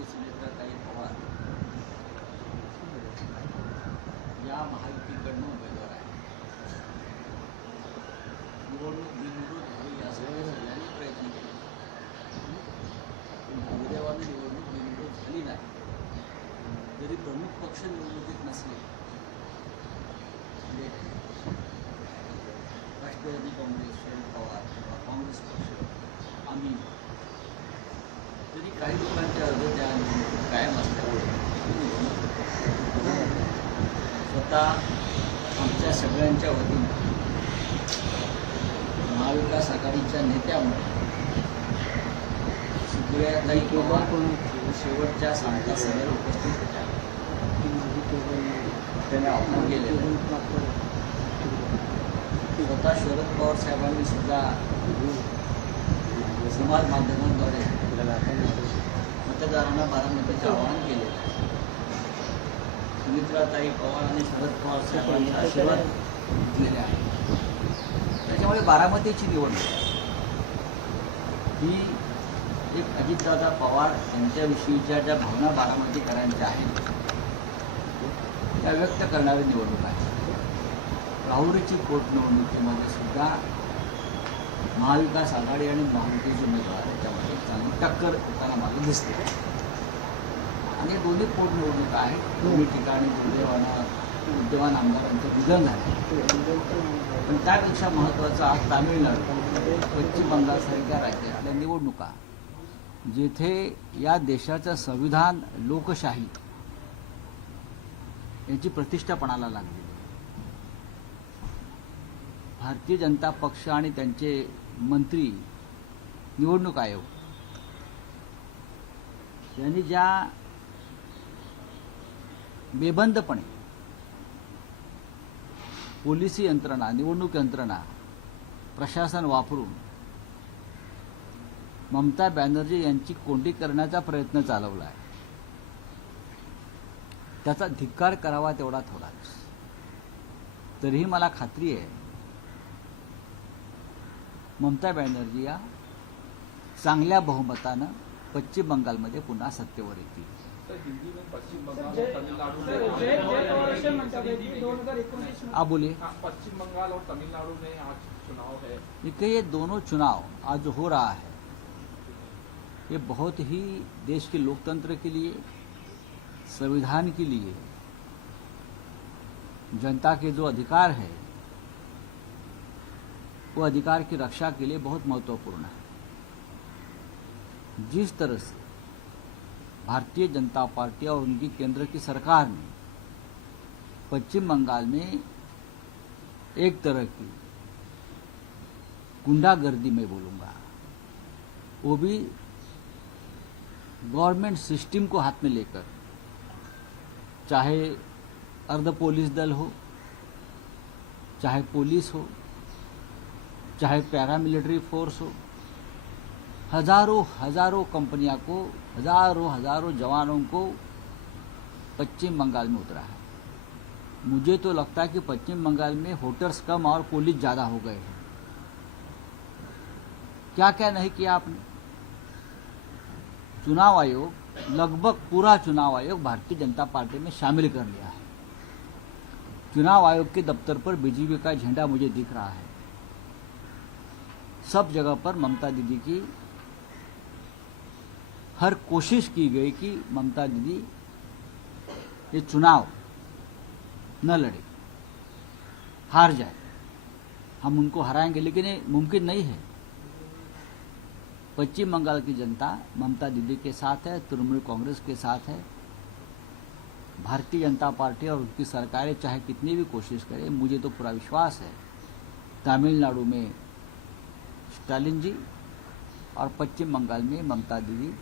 आणि सुनेत्राताई पवार या महायुतीकडनं उमेदवार आहेत. निवडणूक बिनविरोध व्हावी यासाठी सगळ्यांनी प्रयत्न केले, पण दुर्दैवानं निवडणूक बिनविरोध झाली नाही. जरी प्रमुख पक्ष निवडणुकीत नसले, म्हणजे राष्ट्रवादी काँग्रेस, शरद पवार किंवा काँग्रेस पक्ष, आम्ही, तरी काही लोकांचे अर्ज त्या निवडणुकीत कायम असल्यामुळे स्वतः आमच्या सगळ्यांच्या वतीनं महाविकास आघाडीच्या नेत्यामुळे सुप्रियाताई पवार शेवटच्या सांगता सभेला उपस्थित होत्या. त्याने आव्हान केलेलं स्वतः शरद पवार साहेबांनी सुद्धा समाज माध्यमांद्वारे मतदारांना बारामतीचे आवाहन केले. सुमित्राताई पवार आणि शरद पवार साहेबांनी आशीर्वाद घेतलेले आहे. त्याच्यामुळे बारामतीची निवडणूक ही एक अजितदादा पवार यांच्याविषयीच्या ज्या भावना बारामतीकरांच्या आहेत त्या व्यक्त करणारी निवडणूक आहे. राहुरीची पोटनिवडणुकीमध्ये सुद्धा महाविकास आघाडी आणि महायुतीचे उमेदवार याच्यामध्ये चांगली टक्कर होताना मला दिसते. आणि दोन्ही पोटनिवडणूक आहेत. दोन्ही ठिकाणी दुर्दैवानं विद्यमान आमदारांचं निधन झालं. पण त्यापेक्षा महत्त्वाचं आज तामिळनाडू, पश्चिम बंगालसारख्या राज्यातल्या निवडणुका जेथे या देशाचं संविधान, लोकशाही यांची प्रतिष्ठा पणाला लागली. भारतीय जनता पक्ष आणि त्यांचे मंत्री, निवडणूक आयोग यांनी ज्या बेबंदपणे पोलिसी यंत्रणा, निवडणूक यंत्रणा, प्रशासन वापरून ममता बॅनर्जी यांची कोंडी करण्याचा प्रयत्न चालवला आहे, त्याचा धिक्कार करावा तेवढा थोडाच. तरीही मला खात्री आहे ममता बॅनर्जी या चांगल्या बहुमतानं पश्चिम बंगालमध्ये पुन्हा सत्तेवर येतील. आप बोलिए. पश्चिम बंगाल और तमिलनाडु में आज चुनाव है. देखिए, ये दोनों चुनाव आज जो हो रहा है ये बहुत ही देश के लोकतंत्र के लिए, संविधान के लिए, जनता के जो अधिकार है वो अधिकार की रक्षा के लिए बहुत महत्वपूर्ण है. जिस तरह से भारतीय जनता पार्टी और उनकी केंद्र की सरकार ने पश्चिम बंगाल में एक तरह की गुंडागर्दी में बोलूंगा, वो भी गवर्नमेंट सिस्टम को हाथ में लेकर, चाहे अर्ध पुलिस दल हो, चाहे पुलिस हो, चाहे पैरामिलिट्री फोर्स हो, हजारों कंपनियां को, हजारों जवानों को पश्चिम बंगाल में उतरा है. मुझे तो लगता है कि पश्चिम बंगाल में वोटर्स कम और पुलिस ज्यादा हो गए हैं. क्या क्या नहीं किया आपने. चुनाव आयोग, लगभग पूरा चुनाव आयोग भारतीय जनता पार्टी में शामिल कर लिया है. चुनाव आयोग के दफ्तर पर बीजेपी का झंडा मुझे दिख रहा है. सब जगह पर ममता दीदी की हर कोशिश की गई कि ममता दीदी ये चुनाव न लड़े, हार जाए. हम उनको हराएंगे, लेकिन ये मुमकिन नहीं है. पश्चिम बंगाल की जनता ममता दीदी के साथ है, तृणमूल कांग्रेस के साथ है. भारतीय जनता पार्टी और उनकी सरकारें चाहे कितनी भी कोशिश करें, मुझे तो पूरा विश्वास है तमिलनाडु में स्टालिन जी और पश्चिम बंगाल में ममता दीदी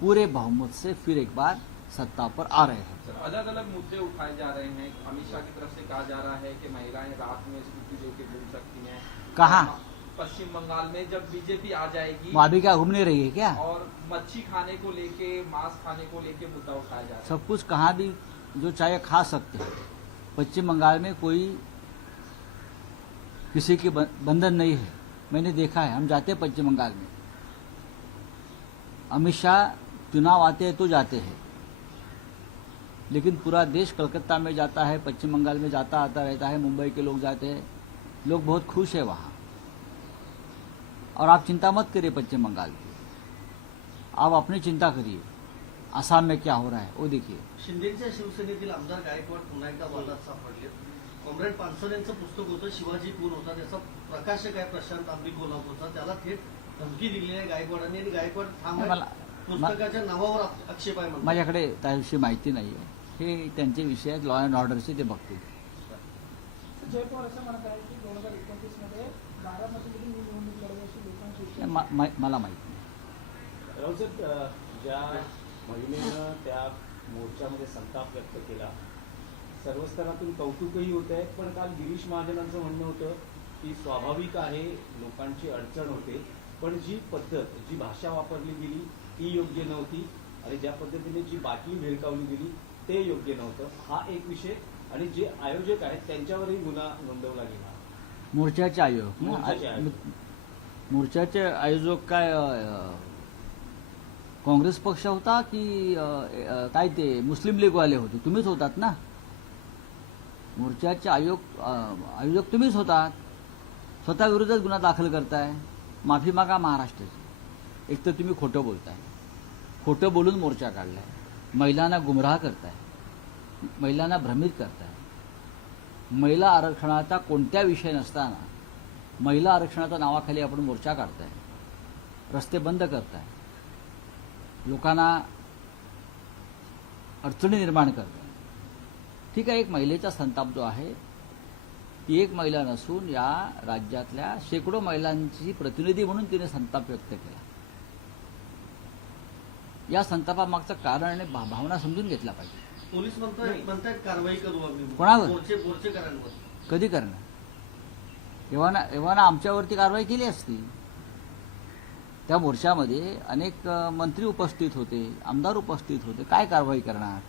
पूरे बहुमत से फिर एक बार सत्ता पर आ रहे हैं. अलग अलग मुद्दे उठाए जा रहे हैं. अमित शाह की तरफ से कहा जा रहा है कि महिलाएं रात में स्कूटी लेके घूम सकती हैं. कहाँ? पश्चिम बंगाल में जब बीजेपी आ जाएगी. वो अभी क्या घूमने रही है क्या? और मच्छी खाने को लेके, मांस खाने को लेके मुद्दा उठाया जा रहा है. सब कुछ कहाँ भी जो चाहे खा सकते हैं. पश्चिम बंगाल में कोई किसी के बंधन नहीं है. मैंने देखा है, हम जाते हैं पश्चिम बंगाल में. अमित शाह चुनाव आते हैं तो जाते हैं, लेकिन पूरा देश कलकत्ता में जाता है, पश्चिम बंगाल में जाता आता रहता है, मुंबई के लोग जाते हैं, लोग बहुत खुश है वहाँ। और आप चिंता मत करिए पश्चिम बंगाल की, आप अपनी चिंता करिए आसाम में क्या हो रहा है वो देखिए। शिंदेच्या शिवसेनेतील आमदार गायकवाड पुन्हा एकदा वादात सापडले। कॉम्रेड पानसरे यांचं पुस्तक होतं शिवाजी कोण होता, त्याचा प्रकाशक आहे प्रशांत आंबी कोल्हापूरचा, त्याला थेट धमकी दिली आहे गायकवाडांनी आणि गायकवाड थांब पुस्तकाच्या नावावर आक्षेप आहे म्हणतात। माझ्याकडे त्याविषयी माहिती नाही आहे, हे त्यांचे विषय आहेत, लॉ अँड ऑर्डरचे ते बघतील। जयपवार असं म्हणत आहे की 2029 मध्ये बारामतीमधून निवडणूक लढवायची लोकांची इच्छा मला माहिती नाही। राऊत ज्या महिलेनं त्या मोर्चामध्ये संताप व्यक्त केला, सर्व स्तरातून कौतुकही होत आहे, पण काल गिरीश महाजनांचं म्हणणं होतं की स्वाभाविक आहे, लोकांची अडचण होते, पण जी पद्धत जी भाषा वापरली गेली ती योग्य नव्हती आणि ज्या पद्धतीने जी बातमी भेडकावली गेली ते योग्य नव्हतं, हा एक विषय। आणि जे आयोजक आहेत त्यांच्यावरही गुन्हा नोंदवला गेला। मोर्चाचे आयोजक मोर्चाचे आयोजक काय काँग्रेस पक्ष होता की काय ते मुस्लिम लीगवाले होते, तुम्हीच होतात ना। मोर्चाचे आयोजक तुम्हीच होतात, स्वतः विरोधात गुन्हा दाखल करताय, माफी मागा महाराष्ट्राची। एक तर तुम्ही खोटं बोलताय, खोटं बोलून मोर्चा काढलाय, महिलांना गुमराह करताय, महिलांना भ्रमित करताय, महिला आरक्षणाचा कोणत्या विषय नसताना महिला आरक्षणाच्या नावाखाली आपण मोर्चा काढताय, रस्ते बंद करताय, लोकांना अडचणी निर्माण करताय। ठीक आहे, एक महिलेचा संताप जो आहे ती एक महिला नसून या राज्यातल्या शेकडो महिलांची प्रतिनिधी म्हणून तिने संताप व्यक्त केला। या संतापामागचं कारण आणि भावना समजून घेतला पाहिजे। पोलीस म्हणतात कारवाई करू आम्ही कोणावर? मोर्चेकरांवर। कधी करणार? एव्हाना आमच्यावरती कारवाई केली असती। त्या मोर्चामध्ये अनेक मंत्री उपस्थित होते, आमदार उपस्थित होते, काय कारवाई करणार?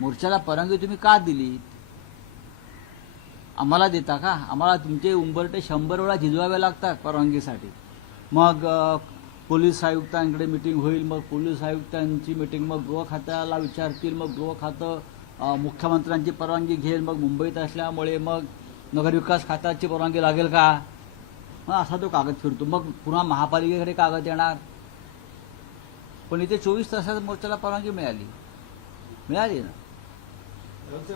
मोर्चाला परवानगी तुम्ही का दिली? आम्हाला देता का? आम्हाला तुमचे उंबरटे 100 वेळा झिजवावे लागतात परवानगीसाठी। मग पोलीस आयुक्तांकडे मीटिंग होईल, मग पोलीस आयुक्तांची मीटिंग, मग गृह खात्याला विचारतील, मग गृह खातं मुख्यमंत्र्यांची परवानगी घेईल, मग मुंबईत असल्यामुळे मग नगरविकास खात्याची परवानगी लागेल का? मग असा तो कागद फिरतो, मग पुन्हा महापालिकेकडे कागद येणार। पण इथे 24 तासात मोर्चाला परवानगी मिळाली ना। ड्रग्ज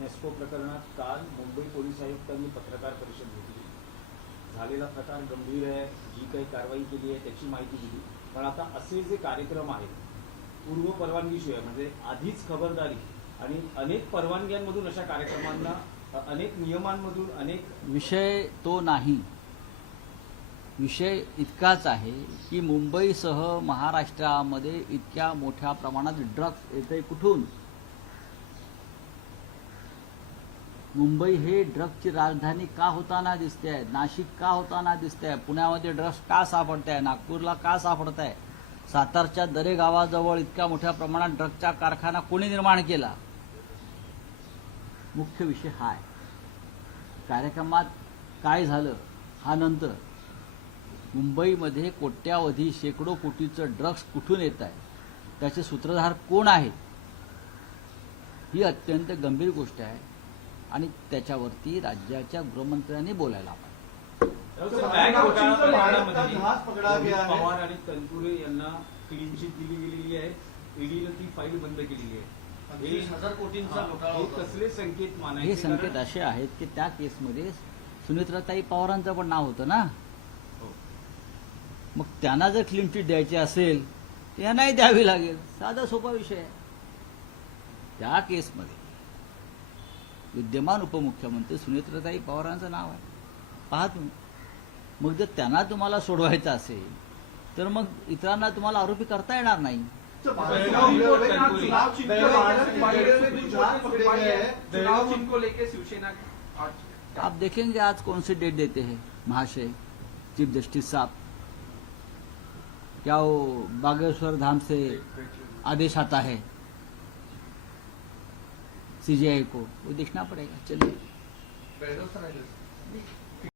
नेस्को प्रकरणात काल मुंबई पोलीस आयुक्तांनी पत्रकार परिषद घेतली, झालेला प्रकार गंभीर आहे, जी काही कारवाई केली आहे त्याची माहिती दिली, पण आता असे जे कार्यक्रम आहेत पूर्व परवानगीशिवाय म्हणजे आधीच खबरदारी आणि अनेक परवानग्यांमधून अशा कार्यक्रमांना अनेक नियमांमधून अनेक विषय तो नाही। विषय इतकाच आहे की मुंबईसह महाराष्ट्रामध्ये इतक्या मोठ्या प्रमाणात ड्रग्ज येते कुठून? मुंबई हे ड्रग्जची राजधानी का होताना दिसते आहे? नाशिक का होताना दिसते आहे? पुण्यामध्ये ड्रग्ज का सापडत आहे? नागपूरला का सापडत आहे? सातारच्या दरे गावाजवळ इतक्या मोठ्या प्रमाणात ड्रग्जचा कारखाना कोणी निर्माण केला? मुख्य विषय हा आहे। कार्यक्रमात काय झालं हा नंतर, मुंबईमध्ये कोट्यावधी शेकडो कोटीचं ड्रग्ज कुठून येत आहे, त्याचे सूत्रधार कोण आहेत, ही अत्यंत गंभीर गोष्ट आहे आणि त्याच्यावरती राज्याच्या गृहमंत्र्यांनी बोलायला पाहिजे। पवार आणि तनपुरे यांना क्लीन चिट दिली गेलेली आहे, ईडीने ती फाईल बंद केलेली आहे। 20,000 कोटींचा घोटाळा होता। कसले संकेत मानायचे? हे संकेत असे आहेत की त्या केसमध्ये सुनेत्राताई पवारांचं पण नाव होतं ना। मग त्यांना जर क्लीन चिट द्यायची असेल त्यांनाही द्यावी लागेल, साधा सोपा विषय आहे। त्या केसमध्ये विद्यमान उपमुख्यमंत्री सुनेत्राताई पवारांचं नाव आहे, पहा तुम्ही। मग जर त्यांना तुम्हाला सोडवायचं असेल तर मग इतरांना तुम्हाला आरोपी करता येणार नाही। चुनाव को लेके शिवसेना आप देखेंगे आज कौन सी डेट देते हैं महाशय चीफ जस्टिस साहब, क्या वो बागेश्वर धाम से आदेश आता है सीजीआई को, वो देखना पड़ेगा। चलिए।